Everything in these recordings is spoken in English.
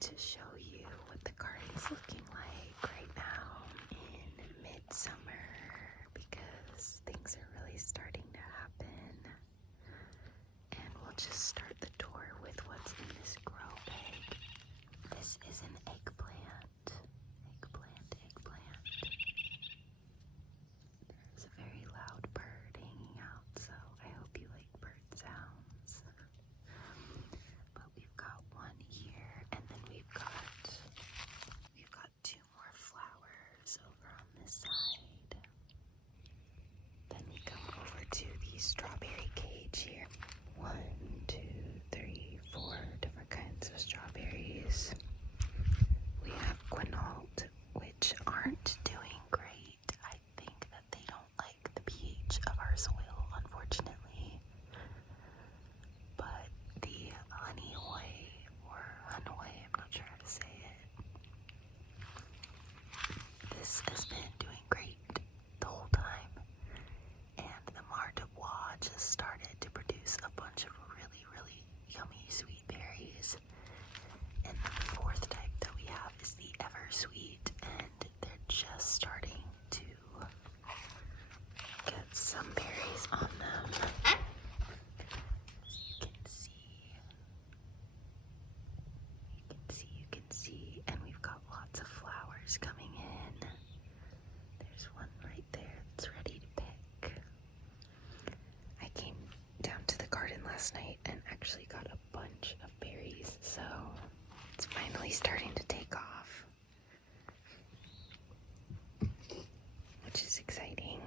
to show you what the garden's looking like right now in midsummer because things are really starting to happen. And we'll just start the tour with what's in this grow bag. This is an eggplant. Eggplant. There's a very loud bird hanging out, so I hope you like bird sounds. But we've got one here, and then we've got two more flowers over on this side. Then we come over to the strawberry cage here. 1, 2, 3, 4 different kinds of strawberries. We have quinault, which aren't doing great. I think that they don't like the pH of our soil, unfortunately. But the honeyhoy, or hanoi, I'm not sure how to say it, this has been doing great the whole time. And the Mar de Bois just started to produce a bunch of really, really yummy sweet berries. And the fourth type that we have is the Eversweet, and they're just starting to get some berries on them. You can see, and we've got lots of flowers coming in. There's one right there that's ready to pick. I came down to the garden last night and actually got a bunch of berries, so it's finally starting to take off, which is exciting.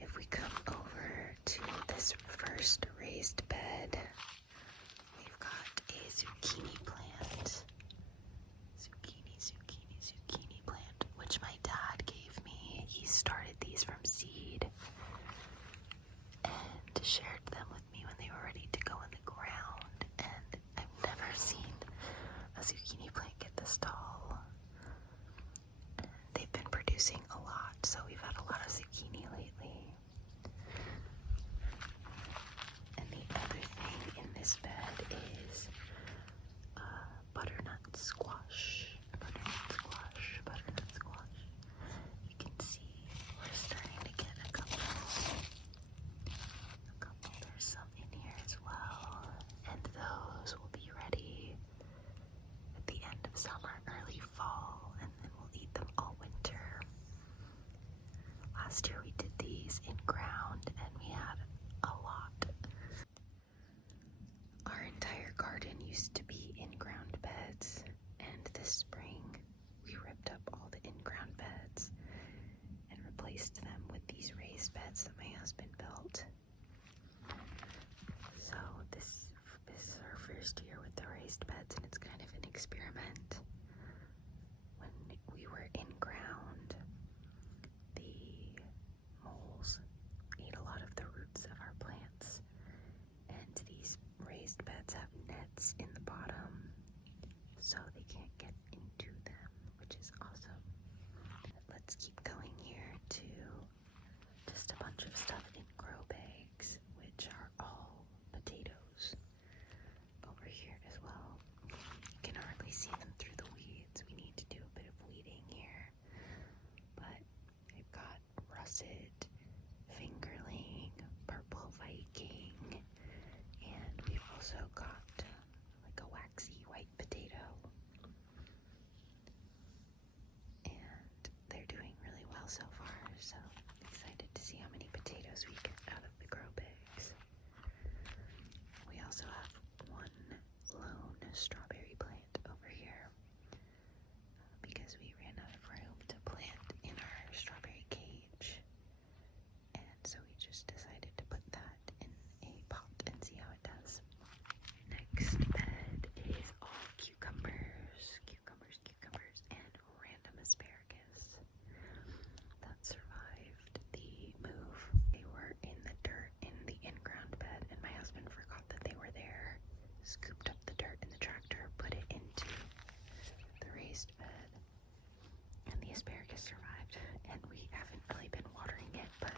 If we come over to this first raised bed, we've got a zucchini plant. Zucchini plant, which my dad gave me. He started these from seed and shared them with me when they were ready to go in the ground. And I've never seen a zucchini plant get this tall. They've been producing a lot, so we've had a lot of zucchini lately. And the other thing in this bed is butternut squash. You can see we're starting to get a couple. There's some in here as well. And those will be ready at the end of summer, early fall, and then we'll eat them all winter. Last year we did these in ground and we had a lot. Our entire garden used to be in-ground beds, and this spring we ripped up all the in-ground beds and replaced them with these raised beds that my husband built. So this is our first year with the raised beds, and it's kind of an experiment. When we were in ground, the moles ate a lot of the roots of our plants, and these raised beds have nets in the bottom so they can't get into them, which is awesome. Let's keep going here to just a bunch of stuff in grow bags, which are all potatoes over here as well. You can hardly see them through the weeds. We need to do a bit of weeding here, but I've got russet, fingerling, purple Viking, and we've also got like a waxy white potato. And they're doing really well so far, so excited to see how many potatoes we get out of the grow bags. We also have one lone strawberry plant over here because we ran out of room to plant in our strawberry cage, and so we just decided to put that in a pot and see how it does. Next bed is all cucumbers, and random asparagus that survived the move. They were in the dirt in the in-ground bed, and my husband forgot that they were there, scooped up the dirt in the tractor, put it into the raised bed, and the asparagus survived. And we haven't really been watering it, but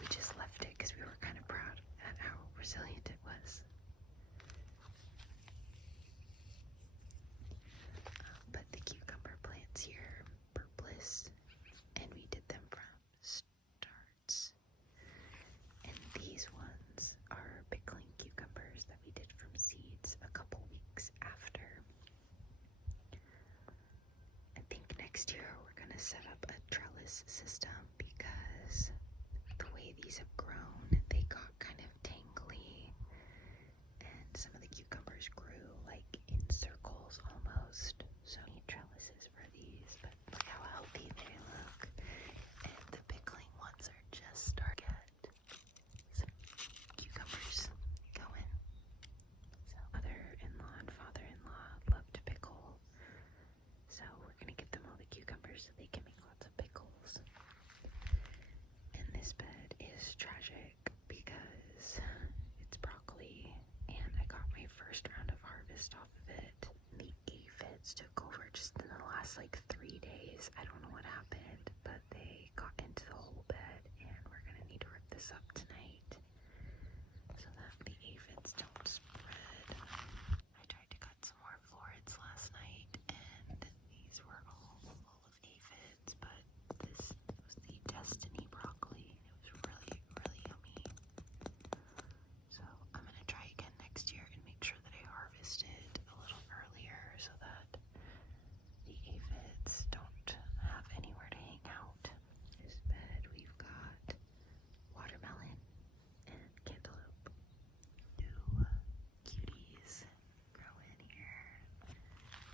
we just left it because we were kind of proud at how resilient it was. next year we're gonna set up a trellis system because the way these have grown, they got kind of tangly, and some of the cucumbers grew like in circles almost. So I need trellises for these, but look how healthy they look. And the pickling ones are just starting to get some cucumbers going. So mother-in-law and father-in-law love to pickle, so we're gonna give them all the cucumbers so they can make lots of pickles. And this bed is tragic because it's broccoli, and I got my first round of harvest off of it. The aphids took over just in the last like 3 days. I don't know what happened, but they got into the whole bed, and we're gonna need to rip this up tonight so that the aphids don't spread. I tried to cut some more florids last night, and these were all full of aphids, but this was the Destiny broccoli. It was really, really yummy. So I'm gonna try again next year and make sure that I harvest it a little earlier so that the aphids don't have anywhere to hang out. This bed we've got watermelon and cantaloupe. New cuties grow in here.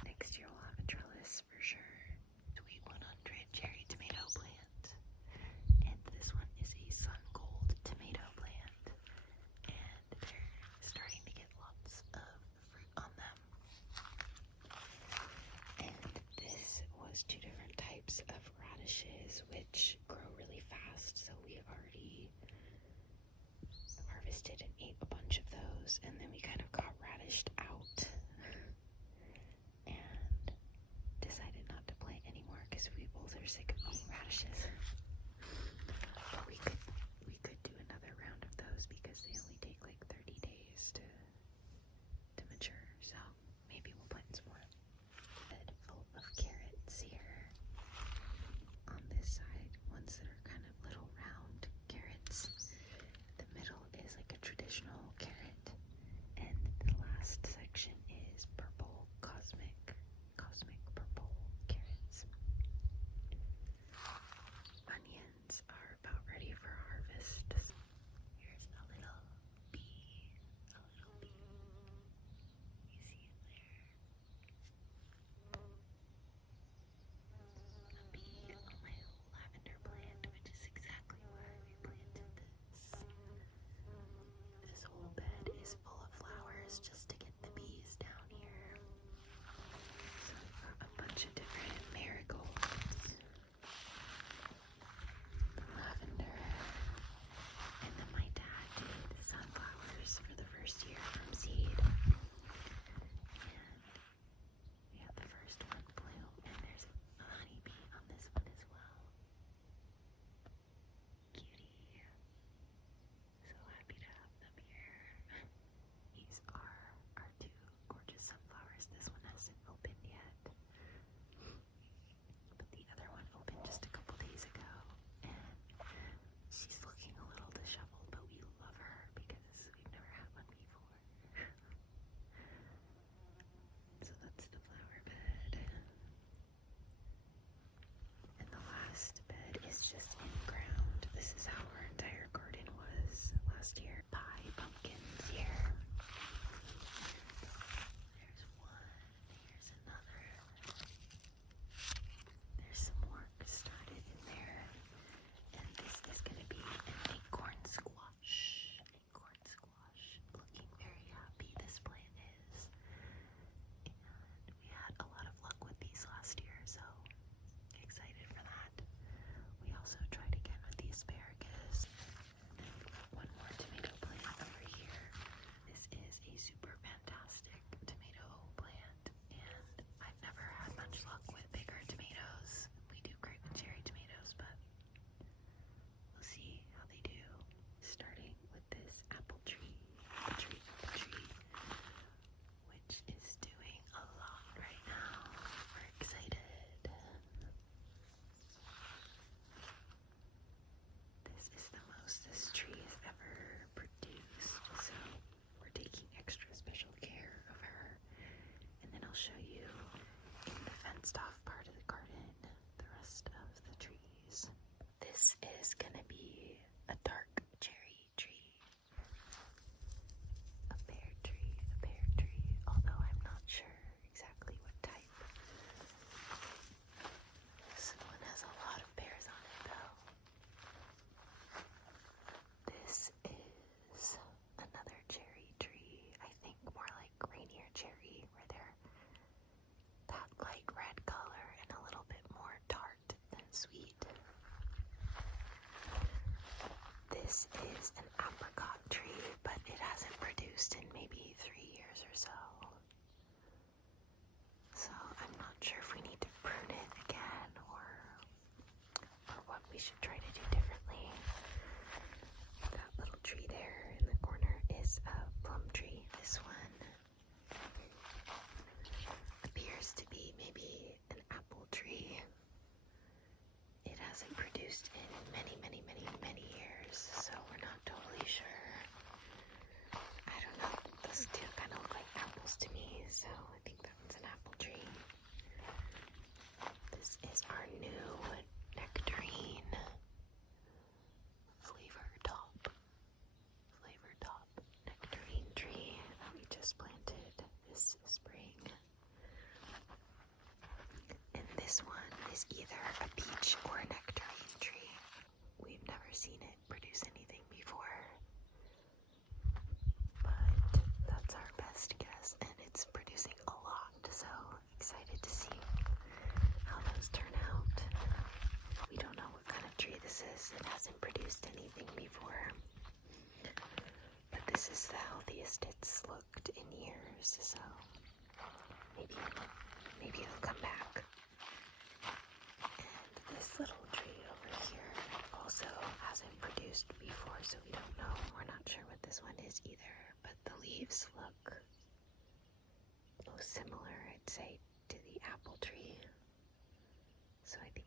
Next year we'll have a trellis for sure. Sweet 100 cherry tomato plant. And this one is a sun gold tomato plant. And they're starting to get lots of fruit on them. And this was 2 different types of radishes which grow really fast, so we already harvested and ate a bunch of those, and then we kind of got radished out and decided not to plant anymore because we both are sick of eating radishes. But we could do another round of those because they only take like 30 days to mature, so maybe we'll plant some more. Bed full of carrots here. On this side, ones that are kind of little round carrots. The middle is like a traditional carrot, and the last section is purple cosmic purple carrots. Onions are about ready for harvest. Here's a little bee. You see it there? A bee on my lavender plant, which is exactly why we planted this. This whole bed is full of flowers just to get the bees down here. So I've got a bunch of different marigolds, lavender, and then my dad did sunflowers for the first year from seed. And we had the first one bloom, and there's a honeybee on this one as well. Cutie. So happy to have them here. These are our 2 gorgeous sunflowers. This one hasn't opened yet, but the other one opened just a couple days ago, and she's looking a little disheveled, but we love her because we've never had one before. So that's the flower bed. And the last bed is just in ground. This is how our entire garden was last year. Pie pumpkins here. There's one. Here's another. There's some more started in there. And this is going to be an acorn squash. Looking very happy this plant is. And we had a lot of luck with these last year, so excited for that. We also tried again with the asparagus. And we've got one more tomato plant over here. This is a super fantastic tomato plant, and I've never had much luck with bigger tomatoes. We do great with cherry tomatoes, but we'll see how they do. Starting with this apple tree, which is doing a lot right now. We're excited. This is the most this tree has ever produced, so we're taking extra special care of her. And then I'll show you in the fenced off part of the garden is gonna be a dark cherry tree. A pear tree, although I'm not sure exactly what type. This one has a lot of pears on it though. This is another cherry tree, I think more like Rainier cherry, where they're that light red color and a little bit more tart than sweet. This is an apricot tree, but it hasn't produced in maybe 3 years or so. So I'm not sure if we need to prune it again or what we should try to do differently. That little tree there in the corner is a plum tree. This one appears to be maybe an apple tree. It hasn't produced in many years, so we're not totally sure. I don't know. Those two kind of look like apples to me, so I think that one's an apple tree. This is our new nectarine flavor top nectarine tree that we just planted this spring. And this one is either a peach or a nectarine tree. We've never seen it produce anything before, but that's our best guess, and it's producing a lot, so excited to see how those turn out. We don't know what kind of tree this is. It hasn't produced anything before, but this is the healthiest it's looked in years, so maybe it'll come back. And this little tree over here also hasn't produced before, so we don't know. We're not sure what this one is either, but the leaves look similar, I'd say, to the apple tree. So I think